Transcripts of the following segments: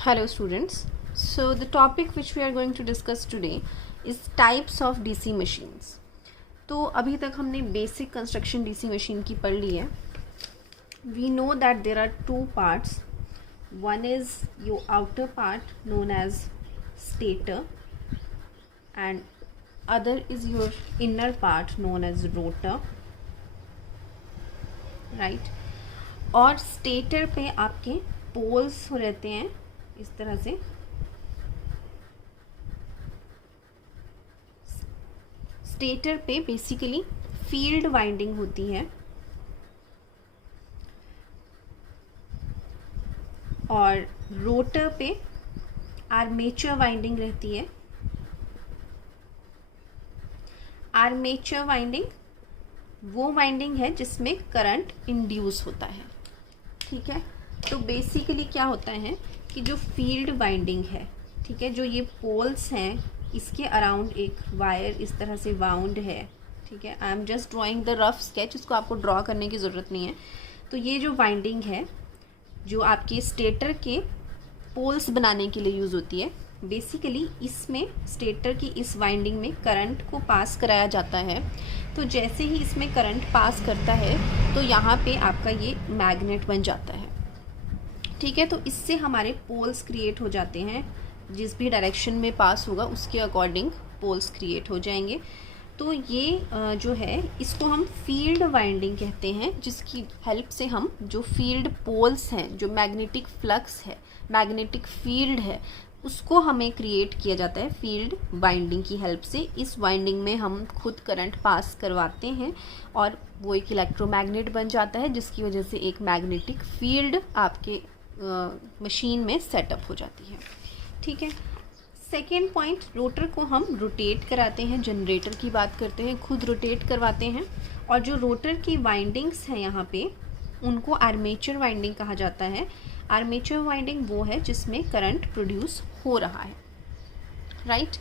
Hello students. So the topic which we are going to discuss today is types of DC machines. तो अभी तक हमने basic construction DC machine की पढ़ ली है. We know that there are two parts. One is your outer part known as stator and other is your inner part known as rotor, right? और stator पे आपके पोल्स रहते हैं इस तरह से. स्टेटर पे बेसिकली फील्ड वाइंडिंग होती है और रोटर पे आर्मेचर वाइंडिंग रहती है. आर्मेचर वाइंडिंग वो वाइंडिंग है जिसमें करंट इंड्यूस होता है. ठीक है, तो बेसिकली क्या होता है कि जो फील्ड वाइंडिंग है, ठीक है, जो ये पोल्स हैं इसके अराउंड एक वायर इस तरह से वाउंड है. ठीक है, I am just drawing the rough sketch, इसको आपको ड्रॉ करने की ज़रूरत नहीं है. तो ये जो वाइंडिंग है जो आपके स्टेटर के पोल्स बनाने के लिए यूज़ होती है, बेसिकली इसमें स्टेटर की इस वाइंडिंग में करंट को पास कराया जाता है. तो जैसे ही इसमें करंट पास करता है तो यहाँ पे आपका ये मैग्नेट बन जाता है. ठीक है, तो इससे हमारे पोल्स क्रिएट हो जाते हैं. जिस भी डायरेक्शन में पास होगा उसके अकॉर्डिंग पोल्स क्रिएट हो जाएंगे. तो ये जो है इसको हम फील्ड वाइंडिंग कहते हैं, जिसकी हेल्प से हम जो फील्ड पोल्स हैं, जो मैग्नेटिक फ्लक्स है, मैग्नेटिक फील्ड है, उसको हमें क्रिएट किया जाता है फील्ड वाइंडिंग की हेल्प से. इस वाइंडिंग में हम खुद करंट पास करवाते हैं और वो एक इलेक्ट्रोमैग्नेट बन जाता है, जिसकी वजह से एक मैग्नेटिक फील्ड आपके मशीन में सेटअप हो जाती है. ठीक है, सेकेंड पॉइंट, रोटर को हम रोटेट कराते हैं. जनरेटर की बात करते हैं, खुद रोटेट करवाते हैं. और जो रोटर की वाइंडिंग्स हैं यहाँ पे, उनको आर्मेचर वाइंडिंग कहा जाता है. आर्मेचर वाइंडिंग वो है जिसमें करंट प्रोड्यूस हो रहा है, राइट.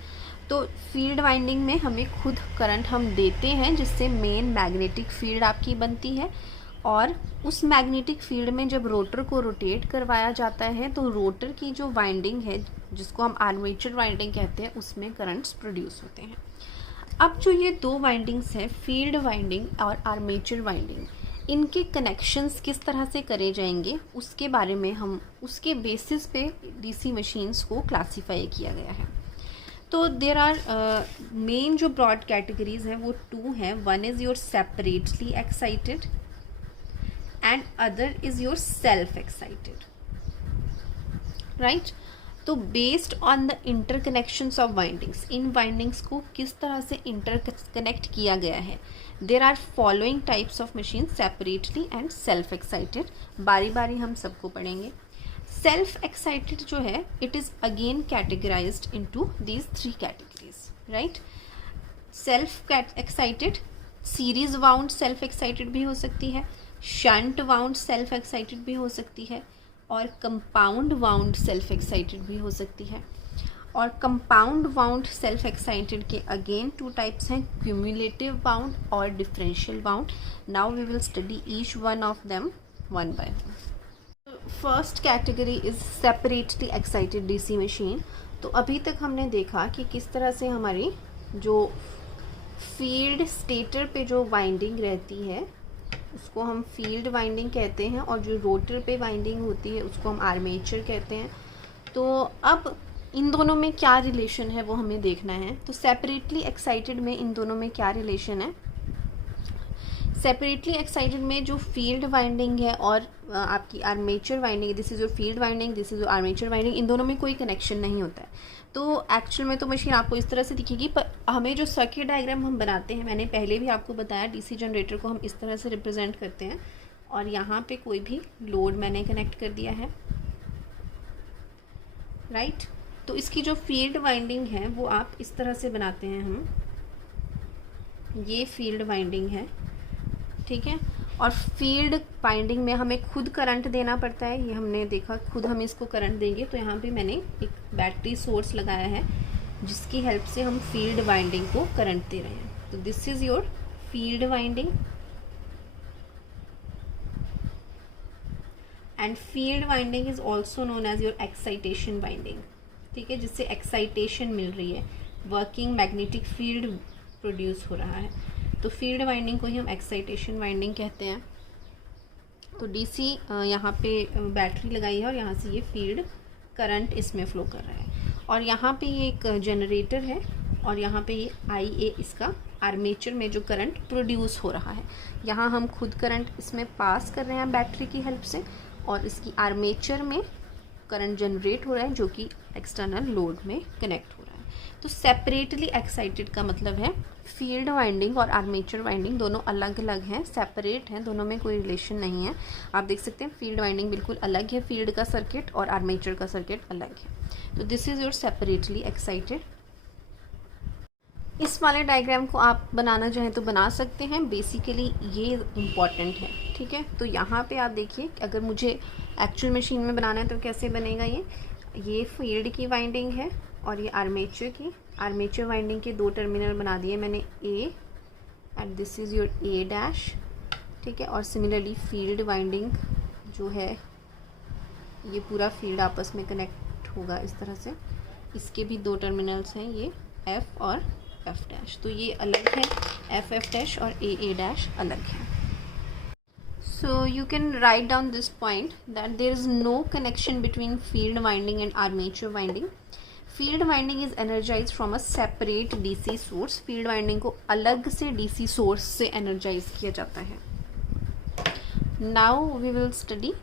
तो फील्ड वाइंडिंग में हमें खुद करंट हम देते हैं, जिससे मेन मैग्नेटिक फील्ड आपकी बनती है. और उस मैग्नेटिक फील्ड में जब रोटर को रोटेट करवाया जाता है तो रोटर की जो वाइंडिंग है, जिसको हम आर्मेचर वाइंडिंग कहते हैं, उसमें करंट्स प्रोड्यूस होते हैं. अब जो ये दो वाइंडिंग्स हैं, फील्ड वाइंडिंग और आर्मेचर वाइंडिंग, इनके कनेक्शंस किस तरह से करे जाएंगे उसके बारे में हम उसके बेसिस पे डीसी मशीन्स को क्लासीफाई किया गया है. तो देर आर मेन जो ब्रॉड कैटेगरीज हैं वो टू हैं. One is your separately excited and other is your self excited, right. तो based on the interconnections of windings, इन वाइंडिंग्स को किस तरह से इंटरकनेक्ट किया गया है. There are following types of machine, separately and self excited. बारी बारी हम सबको पढ़ेंगे. सेल्फ एक्साइटेड जो है, it is again categorised into these three categories, right. Self excited, series wound self excited भी हो सकती है, शंट वाउंड सेल्फ एक्साइटेड भी हो सकती है, और कंपाउंड वाउंड सेल्फ एक्साइटेड भी हो सकती है. और कंपाउंड वाउंड सेल्फ एक्साइटेड के अगेन टू टाइप्स हैं, क्यूमुलेटिव वाउंड और differential wound. Now we will study each one of them one by one. First category is separately excited DC machine. तो अभी तक हमने देखा कि किस तरह से हमारी जो फील्ड स्टेटर पे जो वाइंडिंग रहती है उसको हम फील्ड वाइंडिंग कहते हैं, और जो रोटर पे वाइंडिंग होती है उसको हम आर्मेचर कहते हैं. तो अब इन दोनों में क्या रिलेशन है वो हमें देखना है. तो सेपरेटली एक्साइटेड में इन दोनों में क्या रिलेशन है. सेपरेटली एक्साइटेड में जो फील्ड वाइंडिंग है और आपकी armature winding, this is your field winding, this is your armature winding, इन दोनों में कोई कनेक्शन नहीं होता है. तो एक्चुअल में तो मशीन आपको इस तरह से दिखेगी, पर हमें जो सर्किट डायग्राम हम बनाते हैं, मैंने पहले भी आपको बताया, डीसी जनरेटर को हम इस तरह से रिप्रेजेंट करते हैं. और यहाँ पे कोई भी लोड मैंने कनेक्ट कर दिया है, राइट. तो इसकी जो फील्ड वाइंडिंग है वो आप इस तरह से बनाते हैं हम. ये फील्ड वाइंडिंग है, ठीक है. और फील्ड वाइंडिंग में हमें खुद करंट देना पड़ता है. ये हमने देखा, खुद हम इसको करंट देंगे. तो यहाँ पे मैंने एक बैटरी सोर्स लगाया है जिसकी हेल्प से हम फील्ड वाइंडिंग को करंट दे रहे हैं. तो this is your field winding. And field winding is also known as your excitation winding, ठीक है, जिससे एक्साइटेशन मिल रही है, वर्किंग मैग्नेटिक फील्ड प्रोड्यूस हो रहा है, तो फील्ड वाइंडिंग को ही हम एक्साइटेशन वाइंडिंग कहते हैं। तो डीसी यहाँ पे बैटरी लगाई है और यहाँ से ये फील्ड करंट इसमें फ्लो कर रहा है, और यहाँ पे ये एक जनरेटर है, और यहाँ पे ये IA इसका आर्मेचर में जो करंट प्रोड्यूस हो रहा है। यहाँ हम खुद करंट इसमें पास कर रहे हैं बैटरी की हेल्प से, और इसकी आर्मेचर में करंट जनरेट हो रहा है जो कि एक्सटर्नल लोड में कनेक्ट हो रहा है। तो सेपरेटली एक्साइटेड का मतलब है फील्ड वाइंडिंग और आर्मेचर वाइंडिंग दोनों अलग अलग हैं, सेपरेट हैं, दोनों में कोई रिलेशन नहीं है। आप देख सकते हैं फील्ड वाइंडिंग बिल्कुल अलग है फील्ड का सर्किट, और आर्मेचर का सर्किट अलग है। तो this is your separately excited. इस वाले डायग्राम को आप बनाना चाहें तो बना सकते हैं, बेसिकली ये इम्पॉर्टेंट है, ठीक है। तो यहाँ पे आप देखिए अगर मुझे एक्चुअल मशीन में बनाना है तो कैसे बनेगा। ये फील्ड की वाइंडिंग है और ये आर्मेचर की, आर्मेचर वाइंडिंग के 2 टर्मिनल बना दिए मैंने A and this is your A', ठीक है। और सिमिलरली फील्ड वाइंडिंग जो है ये पूरा फील्ड आपस में कनेक्ट होगा इस तरह से, इसके भी 2 टर्मिनल्स हैं, ये F और F', तो ये अलग है, F' और A' अलग है। So you can write down this point that there is no connection between field winding and armature winding. Field winding is energized from a separate DC source. Field winding को अलग से DC source से energize किया जाता है। Now we will study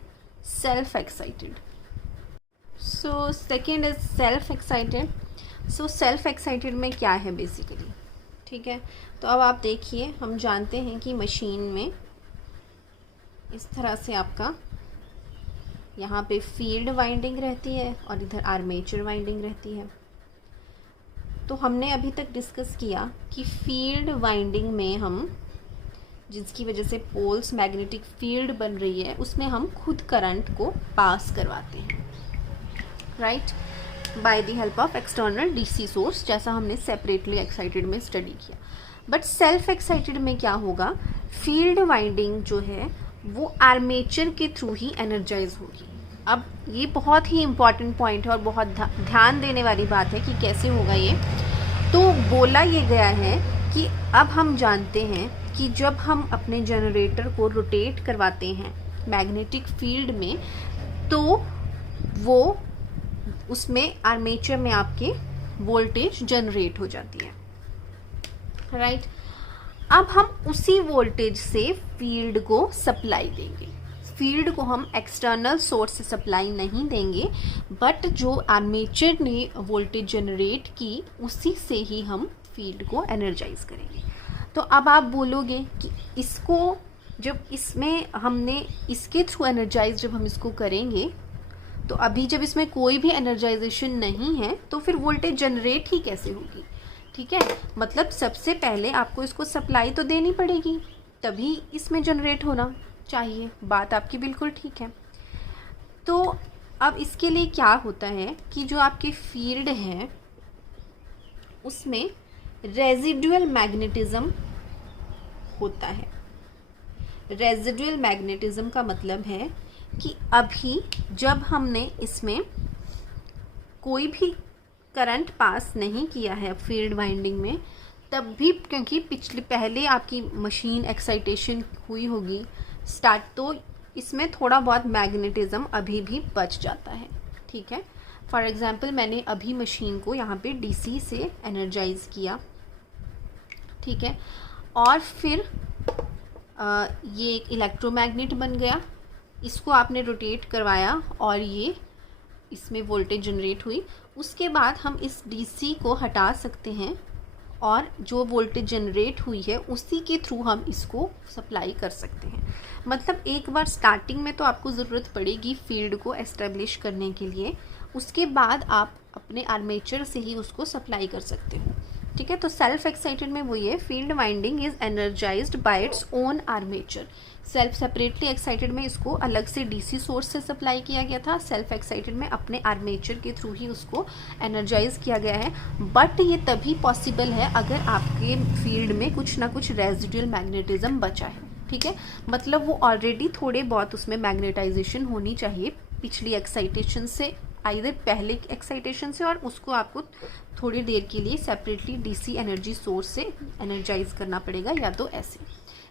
self-excited. So second is self-excited. So self-excited में क्या है बेसिकली, ठीक है। तो अब आप देखिए, हम जानते हैं कि मशीन में इस तरह से आपका यहाँ पे फील्ड वाइंडिंग रहती है और इधर आर्मेचर वाइंडिंग रहती है। तो हमने अभी तक डिस्कस किया कि फील्ड वाइंडिंग में हम जिसकी वजह से पोल्स मैग्नेटिक फील्ड बन रही है उसमें हम खुद करंट को पास करवाते हैं, right, by the help of external DC source, जैसा हमने सेपरेटली एक्साइटेड में स्टडी किया। बट सेल्फ एक्साइटेड में क्या होगा, फील्ड वाइंडिंग जो है वो आर्मेचर के थ्रू ही एनर्जाइज होगी। अब ये बहुत ही इम्पॉर्टेंट पॉइंट है और बहुत ध्यान देने वाली बात है कि कैसे होगा ये। तो बोला ये गया है कि अब हम जानते हैं कि जब हम अपने जनरेटर को रोटेट करवाते हैं मैग्नेटिक फील्ड में, तो वो उसमें आर्मेचर में आपके वोल्टेज जनरेट हो जाती है, राइट। अब हम उसी वोल्टेज से फील्ड को सप्लाई देंगे। फील्ड को हम एक्सटर्नल सोर्स से सप्लाई नहीं देंगे, बट जो आर्मेचर ने वोल्टेज जनरेट की उसी से ही हम फील्ड को एनर्जाइज करेंगे। तो अब आप बोलोगे कि इसको जब इसमें हमने इसके थ्रू एनर्जाइज जब हम इसको करेंगे, तो अभी जब इसमें कोई भी एनर्जाइजेशन नहीं है तो फिर वोल्टेज जनरेट ही कैसे होगी, ठीक है। मतलब सबसे पहले आपको इसको सप्लाई तो देनी पड़ेगी, तभी इसमें जनरेट होना चाहिए। बात आपकी बिल्कुल ठीक है। तो अब इसके लिए क्या होता है कि जो आपके फील्ड है उसमें रेजिडुअल मैग्नेटिज्म होता है। रेजिडुअल मैग्नेटिज्म का मतलब है कि अभी जब हमने इसमें कोई भी करंट पास नहीं किया है फील्ड वाइंडिंग में, तब भी क्योंकि पहले आपकी मशीन एक्साइटेशन हुई होगी स्टार्ट, तो इसमें थोड़ा बहुत मैग्नेटिज्म अभी भी बच जाता है, ठीक है। फॉर एग्जांपल मैंने अभी मशीन को यहाँ पे डीसी से एनर्जाइज किया, ठीक है, और फिर ये एक इलेक्ट्रोमैग्नेट बन गया, इसको आपने रोटेट करवाया और ये इसमें वोल्टेज जनरेट हुई। उसके बाद हम इस डीसी को हटा सकते हैं और जो वोल्टेज जनरेट हुई है उसी के थ्रू हम इसको सप्लाई कर सकते हैं। मतलब एक बार स्टार्टिंग में तो आपको ज़रूरत पड़ेगी फील्ड को एस्टेब्लिश करने के लिए, उसके बाद आप अपने आर्मेचर से ही उसको सप्लाई कर सकते हो, ठीक है। तो सेल्फ एक्साइटेड में वो ये field winding is energised bye its own armature. Self separately excited में इसको अलग से डीसी सोर्स से सप्लाई किया गया था, सेल्फ एक्साइटेड में अपने आर्मेचर के थ्रू ही उसको एनर्जाइज किया गया है। बट ये तभी पॉसिबल है अगर आपके फील्ड में कुछ ना कुछ रेजिडुअल मैग्नेटिज्म बचा है, ठीक है, मतलब वो ऑलरेडी थोड़े बहुत उसमें मैग्नेटाइजेशन होनी चाहिए पिछली एक्साइटेशन से, आइदर पहले एक्साइटेशन से, और उसको आपको थोड़ी देर के लिए सेपरेटली डीसी एनर्जी सोर्स से एनर्जाइज करना पड़ेगा, या तो ऐसे,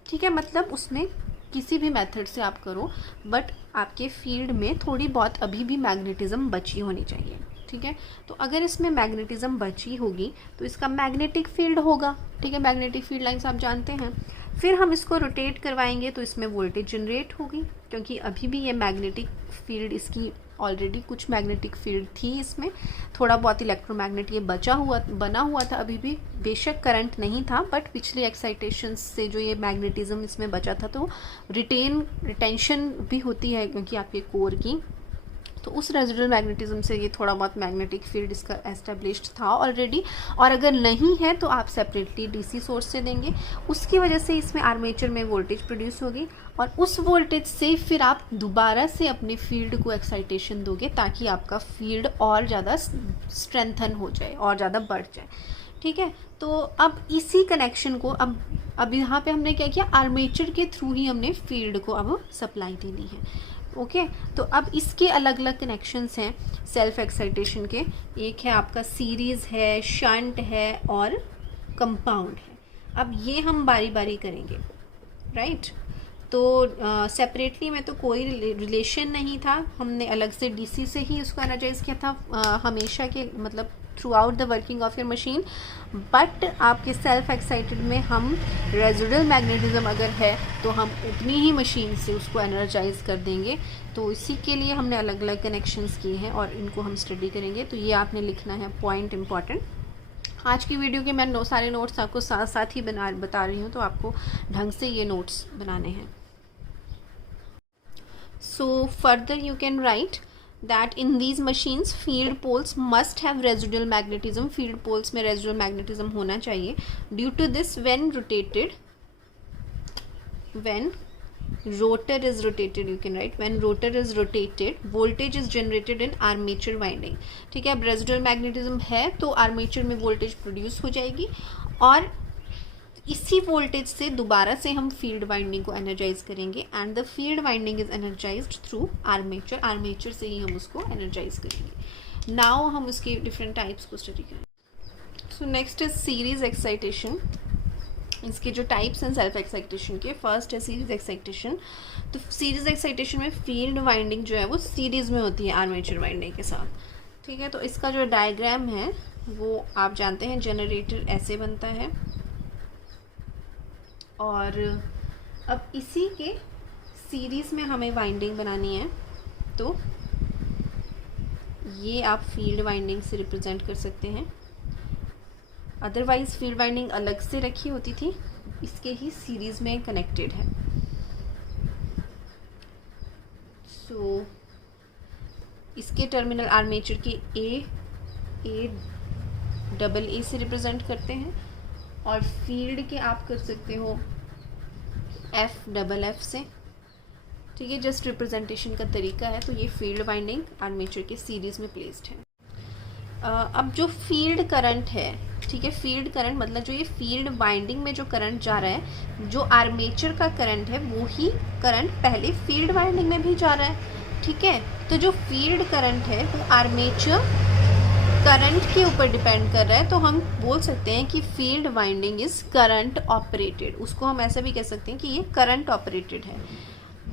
ठीक है। मतलब उसमें किसी भी मेथड से आप करो, बट आपके फील्ड में थोड़ी बहुत अभी भी मैग्नेटिज्म बची होनी चाहिए, ठीक है। तो अगर इसमें मैग्नेटिज्म बची होगी तो इसका मैग्नेटिक फील्ड होगा, ठीक है। मैग्नेटिक फील्ड लाइंस आप जानते हैं। फिर हम इसको रोटेट करवाएंगे तो इसमें वोल्टेज जनरेट होगी, क्योंकि अभी भी ये मैग्नेटिक फील्ड, इसकी ऑलरेडी कुछ मैग्नेटिक फील्ड थी इसमें, थोड़ा बहुत इलेक्ट्रोमैग्नेट ये बना हुआ था अभी भी, बेशक करंट नहीं था, बट पिछले एक्साइटेशन से जो ये मैग्नेटिज्म इसमें बचा था, तो रिटेंशन भी होती है क्योंकि आपके कोर की, तो उस रेजिडुअल मैग्नेटिज्म से ये थोड़ा बहुत मैग्नेटिक फील्ड इसका एस्टेब्लिश्ड था ऑलरेडी। और अगर नहीं है तो आप सेपरेटली डीसी सोर्स से देंगे, उसकी वजह से इसमें आर्मेचर में वोल्टेज प्रोड्यूस होगी, और उस वोल्टेज से फिर आप दोबारा से अपने फील्ड को एक्साइटेशन दोगे, ताकि आपका फील्ड और ज़्यादा स्ट्रेंथन हो जाए और ज़्यादा बढ़ जाए, ठीक है। तो अब इसी कनेक्शन को अब यहाँ पे हमने क्या किया, आर्मेचर के थ्रू ही हमने फील्ड को अब सप्लाई देनी है, ओके। तो अब इसके अलग अलग कनेक्शंस हैं सेल्फ एक्साइटेशन के, एक है आपका सीरीज़ है, शंट है, और कंपाउंड है। अब ये हम बारी बारी करेंगे, राइट। तो सेपरेटली में तो कोई रिलेशन नहीं था, हमने अलग से डीसी से ही उसको एनर्जाइज किया था हमेशा के, मतलब through out the working of your machine. But आपके सेल्फ एक्साइटेड में हम रेजिडुअल मैग्नेटिज्म अगर है तो हम उतनी ही मशीन से उसको एनर्जाइज कर देंगे। तो इसी के लिए हमने अलग अलग कनेक्शंस किए हैं और इनको हम स्टडी करेंगे। तो ये आपने लिखना है पॉइंट इम्पॉर्टेंट। आज की वीडियो के मैं सारे नोट्स आपको साथ साथ ही बता रही हूँ, तो आपको ढंग से ये नोट्स बनाने हैं। So further you can write that in these machines field poles must have residual magnetism, field poles में residual magnetism होना चाहिए। due to this when rotor is rotated, you can write when rotor is rotated voltage is generated in armature winding, ठीक है। अब residual magnetism है तो armature में voltage produce हो जाएगी, और इसी वोल्टेज से दोबारा से हम फील्ड वाइंडिंग को एनर्जाइज करेंगे, and the field winding is energised through armature, armature से ही हम उसको एनर्जाइज करेंगे। नाउ हम उसके डिफरेंट टाइप्स को स्टडी करेंगे। So next is series excitation. इसके जो टाइप्स हैं सेल्फ एक्साइटेशन के, फर्स्ट है सीरीज एक्साइटेशन। तो सीरीज एक्साइटेशन में फील्ड वाइंडिंग जो है वो सीरीज में होती है आर्मेचर वाइंडिंग के साथ, ठीक है। तो इसका जो डायग्राम है वो आप जानते हैं, जनरेटर ऐसे बनता है, और अब इसी के सीरीज़ में हमें वाइंडिंग बनानी है, तो ये आप फील्ड वाइंडिंग से रिप्रेजेंट कर सकते हैं। अदरवाइज फील्ड वाइंडिंग अलग से रखी होती थी, इसके ही सीरीज़ में कनेक्टेड है। सो इसके टर्मिनल आर्मेचर के डबल ए से रिप्रेजेंट करते हैं, और फील्ड के आप कर सकते हो F से, ठीक है। जस्ट रिप्रेजेंटेशन का तरीका है। तो ये फील्ड वाइंडिंग आर्मेचर के सीरीज में प्लेस्ड है। अब जो फील्ड करंट है, ठीक है, फील्ड करंट मतलब जो ये फील्ड वाइंडिंग में जो करंट जा रहा है, जो आर्मेचर का करंट है वो ही करंट पहले फील्ड वाइंडिंग में भी जा रहा है, ठीक है। तो जो फील्ड करंट है वो आर्मेचर करंट के ऊपर डिपेंड कर रहा है, तो हम बोल सकते हैं कि field winding is current operated. उसको हम ऐसा भी कह सकते हैं कि ये करंट ऑपरेटेड है।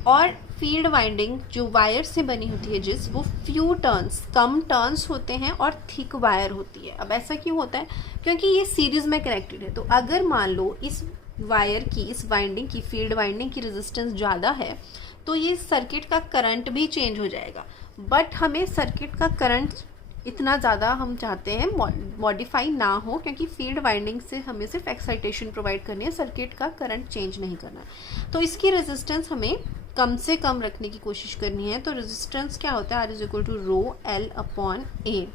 और फील्ड वाइंडिंग जो वायर से बनी होती है वो फ्यू टर्न्स, कम टर्न्स होते हैं और थिक वायर होती है। अब ऐसा क्यों होता है? क्योंकि ये सीरीज में कनेक्टेड है। तो अगर मान लो इस वायर की, इस वाइंडिंग की, फील्ड वाइंडिंग की रेजिस्टेंस ज़्यादा है तो ये सर्किट का करंट भी चेंज हो जाएगा। बट हमें सर्किट का करंट इतना ज़्यादा हम चाहते हैं मॉडिफाई ना हो, क्योंकि फील्ड वाइंडिंग से हमें सिर्फ एक्साइटेशन प्रोवाइड करनी है, सर्किट का करंट चेंज नहीं करना। तो इसकी रेजिस्टेंस हमें कम से कम रखने की कोशिश करनी है। तो रेजिस्टेंस क्या होता है? R is equal to rho L upon A।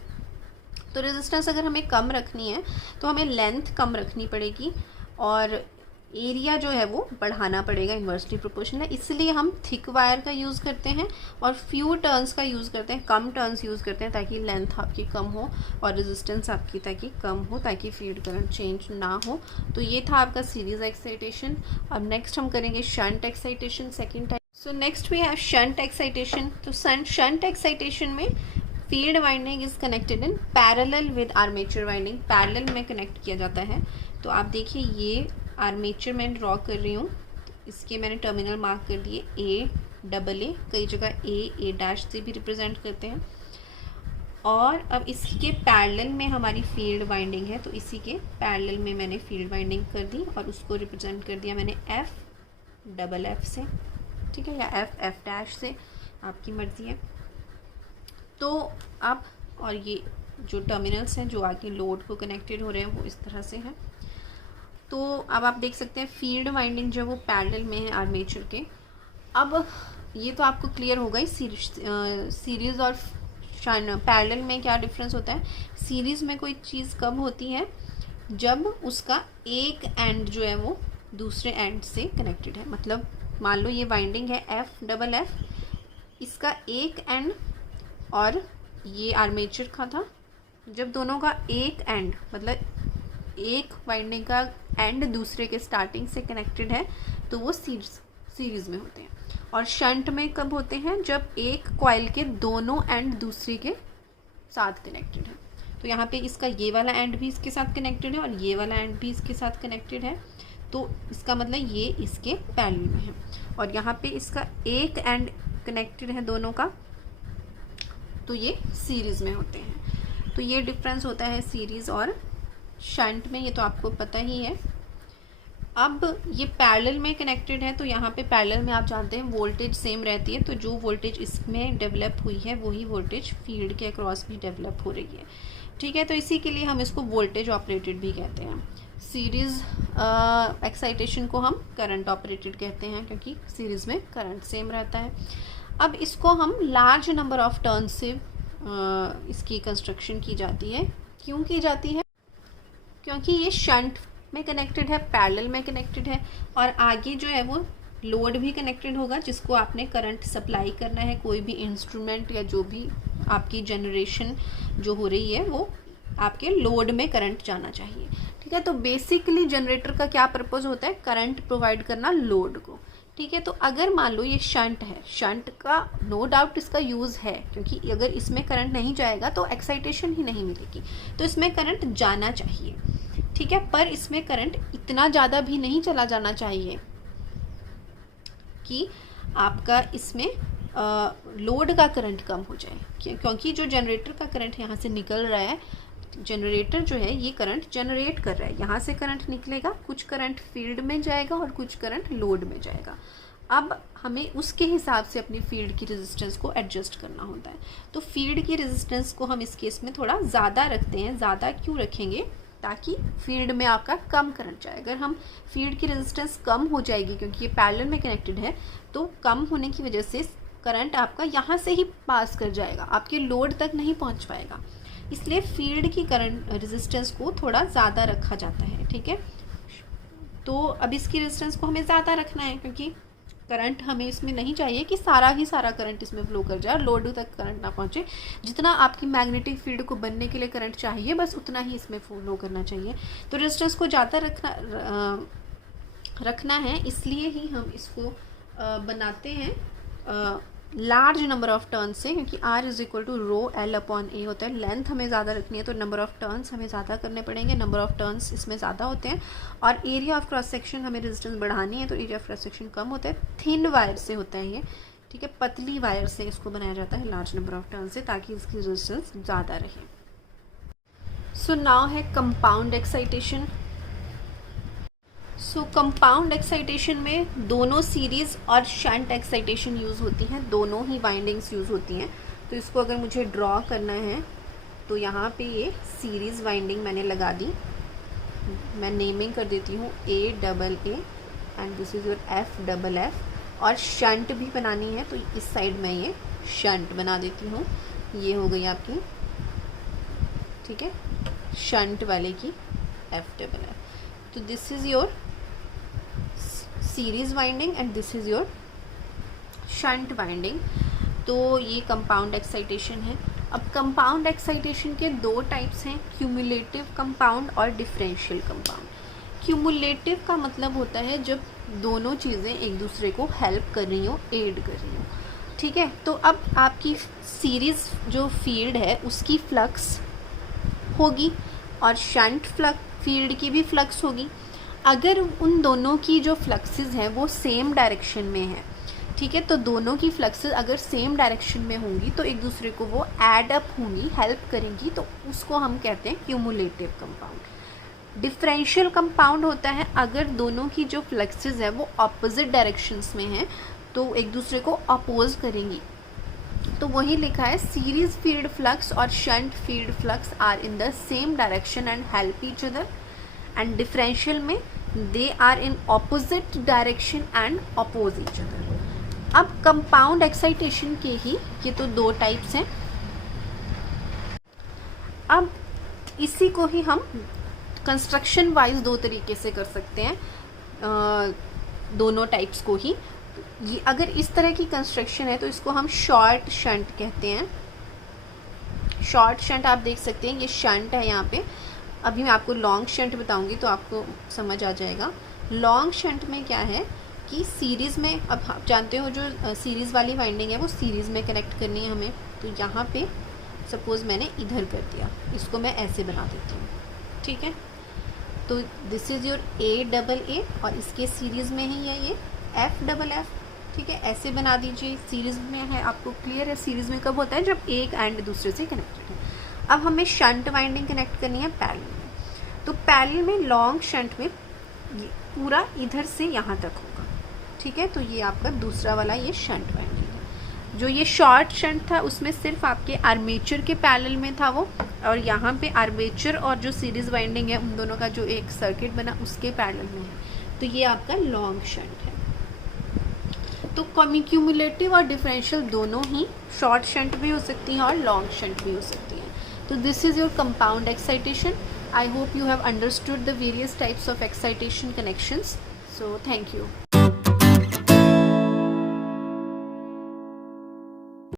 तो रेजिस्टेंस अगर हमें कम रखनी है तो हमें लेंथ कम रखनी पड़ेगी, और एरिया जो है वो बढ़ाना पड़ेगा, इन्वर्सली प्रोपोर्शनल है, इसलिए हम थिक वायर का यूज़ करते हैं और फ्यू टर्न्स का यूज़ करते हैं, कम टर्न्स यूज़ करते हैं ताकि लेंथ आपकी कम हो और रेजिस्टेंस आपकी ताकि कम हो, ताकि फील्ड करंट चेंज ना हो। तो ये था आपका सीरीज एक्साइटेशन। अब नेक्स्ट हम करेंगे shunt excitation, second type. So next we have shunt excitation. तो शंट एक्साइटेशन में field winding is connected in parallel with armature winding, parallel में कनेक्ट किया जाता है। तो आप देखिए ये आर्मेचर मैं ड्रॉ कर रही हूँ, इसके मैंने टर्मिनल मार्क कर दिए ए, डबल ए, कई जगह ए डैश से भी रिप्रेजेंट करते हैं। और अब इसके पैरेलल में हमारी फील्ड वाइंडिंग है, तो इसी के पैरेलल में मैंने फील्ड वाइंडिंग कर दी और उसको रिप्रेजेंट कर दिया मैंने एफ, डबल एफ से, ठीक है, या एफ डैश से, आपकी मर्जी है। तो अब और ये जो टर्मिनल्स हैं जो आगे लोड को कनेक्टेड हो रहे हैं वो इस तरह से हैं। तो अब आप देख सकते हैं फील्ड वाइंडिंग जो है वो पैरेलल में है आर्मेचर के। अब ये तो आपको क्लियर होगा ही सीरीज़ और पैरेलल में क्या डिफरेंस होता है। सीरीज़ में कोई चीज़ कब होती है, जब उसका एक एंड जो है वो दूसरे एंड से कनेक्टेड है। मतलब मान लो ये वाइंडिंग है एफ, डबल एफ, इसका एक एंड और ये आर्मेचर का था, जब दोनों का एक एंड मतलब एक वाइंडिंग का एंड दूसरे के स्टार्टिंग से कनेक्टेड है तो वो सीरीज में होते हैं। और शंट में कब होते हैं, जब एक कॉइल के दोनों एंड दूसरे के साथ कनेक्टेड है। तो यहाँ पे इसका ये वाला एंड भी इसके साथ कनेक्टेड है और ये वाला एंड भी इसके साथ कनेक्टेड है, तो इसका मतलब ये इसके पैरेलल में है। और यहाँ पे इसका एक एंड कनेक्टेड है दोनों का, तो ये सीरीज़ में होते हैं। तो ये डिफरेंस होता है सीरीज़ और शंट में, ये तो आपको पता ही है। अब ये पैरेलल में कनेक्टेड है, तो यहाँ पे पैरेलल में आप जानते हैं वोल्टेज सेम रहती है, तो जो वोल्टेज इसमें डेवलप हुई है वही वोल्टेज फील्ड के अक्रॉस भी डेवलप हो रही है, ठीक है। तो इसी के लिए हम इसको वोल्टेज ऑपरेटेड भी कहते हैं। सीरीज़ एक्साइटेशन को हम करंट ऑपरेटेड कहते हैं, क्योंकि सीरीज़ में करंट सेम रहता है। अब इसको हम लार्ज नंबर ऑफ टर्न से इसकी कंस्ट्रक्शन की जाती है। क्यों की जाती है, क्योंकि ये शंट में कनेक्टेड है, पैरेलल में कनेक्टेड है, और आगे जो है वो लोड भी कनेक्टेड होगा जिसको आपने करंट सप्लाई करना है। कोई भी इंस्ट्रूमेंट या जो भी आपकी जनरेशन जो हो रही है वो आपके लोड में करंट जाना चाहिए, ठीक है। तो बेसिकली जनरेटर का क्या पर्पज़ होता है, करंट प्रोवाइड करना लोड को, ठीक है। तो अगर मान लो ये शंट है, शंट का नो डाउट इसका यूज़ है, क्योंकि अगर इसमें करंट नहीं जाएगा तो एक्साइटेशन ही नहीं मिलेगी, तो इसमें करंट जाना चाहिए, ठीक है। पर इसमें करंट इतना ज़्यादा भी नहीं चला जाना चाहिए कि आपका इसमें लोड का करंट कम हो जाए, क्योंकि जो जनरेटर का करंट यहाँ से निकल रहा है, जनरेटर जो है ये करंट जनरेट कर रहा है, यहाँ से करंट निकलेगा, कुछ करंट फील्ड में जाएगा और कुछ करंट लोड में जाएगा। अब हमें उसके हिसाब से अपनी फील्ड की रेजिस्टेंस को एडजस्ट करना होता है। तो फील्ड की रेजिस्टेंस को हम इस केस में थोड़ा ज़्यादा रखते हैं। ज़्यादा क्यों रखेंगे, ताकि फील्ड में आपका कम करंट जाए। अगर हम फील्ड की रेजिस्टेंस कम हो जाएगी, क्योंकि ये पैरेलल में कनेक्टेड है, तो कम होने की वजह से करंट आपका यहाँ से ही पास कर जाएगा, आपके लोड तक नहीं पहुँच पाएगा। इसलिए फील्ड की करंट रेजिस्टेंस को थोड़ा ज़्यादा रखा जाता है, ठीक है। तो अब इसकी रेजिस्टेंस को हमें ज़्यादा रखना है, क्योंकि करंट हमें इसमें नहीं चाहिए कि सारा ही सारा करंट इसमें फ्लो कर जाए और लोड तक करंट ना पहुंचे। जितना आपकी मैग्नेटिक फील्ड को बनने के लिए करंट चाहिए, बस उतना ही इसमें फ्लो करना चाहिए। तो रेजिस्टेंस को ज़्यादा रखना है, इसलिए ही हम इसको बनाते हैं लार्ज नंबर ऑफ टर्न्स से, क्योंकि R is equal to rho L upon A होता है। लेंथ हमें ज़्यादा रखनी है तो नंबर ऑफ टर्न्स हमें ज़्यादा करने पड़ेंगे, नंबर ऑफ टर्न्स इसमें ज़्यादा होते हैं। और एरिया ऑफ क्रॉस सेक्शन हमें रेजिस्टेंस बढ़ानी है तो एरिया ऑफ क्रॉस सेक्शन कम होता है। थिन वायर से होता है ये, ठीक है, पतली वायर से इसको बनाया जाता है लार्ज नंबर ऑफ टर्न से, ताकि इसकी रेजिस्टेंस ज़्यादा रहे। सो नाउ है कंपाउंड एक्साइटेशन। सो कंपाउंड एक्साइटेशन में दोनों सीरीज़ और शंट एक्साइटेशन यूज़ होती हैं, दोनों ही वाइंडिंग्स यूज़ होती हैं। तो इसको अगर मुझे ड्रॉ करना है तो यहाँ पे ये सीरीज़ वाइंडिंग मैंने लगा दी, मैं नेमिंग कर देती हूँ A double A and this is your F double F। और शंट भी बनानी है तो इस साइड में ये शंट बना देती हूँ, ये हो गई आपकी, ठीक है, शंट वाले की F डबल F। तो this is your series winding and this is your shunt winding. तो ये कंपाउंड एक्साइटेशन है। अब कंपाउंड एक्साइटेशन के दो टाइप्स हैं, क्यूमुलेटिव कंपाउंड और डिफरेंशियल कंपाउंड। क्यूमुलेटिव का मतलब होता है जब दोनों चीज़ें एक दूसरे को हेल्प कर रही हो, एड कर रही हो, ठीक है। तो अब आपकी सीरीज़ जो फील्ड है उसकी फ्लक्स होगी और शंट फील्ड की भी फ्लक्स होगी। अगर उन दोनों की जो फ्लक्सेस हैं वो सेम डायरेक्शन में है, ठीक है, तो दोनों की फ्लक्सेस अगर सेम डायरेक्शन में होंगी तो एक दूसरे को वो ऐड अप होंगी, हेल्प करेंगी, तो उसको हम कहते हैं क्यूमुलेटिव कंपाउंड। डिफरेंशियल कंपाउंड होता है अगर दोनों की जो फ्लक्सेस है वो ऑपोजिट डायरेक्शंस में हैं तो एक दूसरे को अपोज करेंगी। तो वही लिखा है सीरीज फील्ड फ्लक्स और shunt field flux are in the same direction and help each other, and differential में they are in opposite direction and oppose each other. अब कंपाउंड एक्साइटेशन के ही ये तो दो टाइप्स हैं। अब इसी को ही हम कंस्ट्रक्शन वाइज दो तरीके से कर सकते हैं, दोनों टाइप्स को ही। ये अगर इस तरह की कंस्ट्रक्शन है तो इसको हम शॉर्ट शंट कहते हैं। शॉर्ट शंट आप देख सकते हैं, ये शंट है यहाँ पे। अभी मैं आपको लॉन्ग शंट बताऊंगी तो आपको समझ आ जाएगा। लॉन्ग शंट में क्या है कि सीरीज़ में, अब आप जानते हो जो सीरीज़ वाली वाइंडिंग है वो सीरीज़ में कनेक्ट करनी है हमें। तो यहाँ पे सपोज़ मैंने इधर कर दिया, इसको मैं ऐसे बना देती हूँ, ठीक है। तो दिस इज़ योर A और इसके सीरीज़ में ही है ये F, ठीक है। ऐसे बना दीजिए, सीरीज़ में है, आपको क्लियर है सीरीज़ में कब होता है, जब एक एंड दूसरे से कनेक्टेड है। अब हमें शंट वाइंडिंग कनेक्ट करनी है पैरेलल में। तो पैरेलल में लॉन्ग शंट में ये पूरा इधर से यहाँ तक होगा, ठीक है। तो ये आपका दूसरा वाला ये शंट वाइंडिंग है। जो ये शॉर्ट शंट था उसमें सिर्फ आपके आर्मेचर के पैरेलल में था वो, और यहाँ पे आर्मेचर और जो सीरीज़ वाइंडिंग है उन दोनों का जो एक सर्किट बना उसके पैरेलल में है। तो ये आपका लॉन्ग शंट है। तो क्यूमुलेटिव और डिफरेंशियल दोनों ही शॉर्ट शंट भी हो सकती हैं और लॉन्ग शंट भी हो सकती हैं। तो this is your compound excitation. I hope you have understood the various types of excitation connections. So thank you.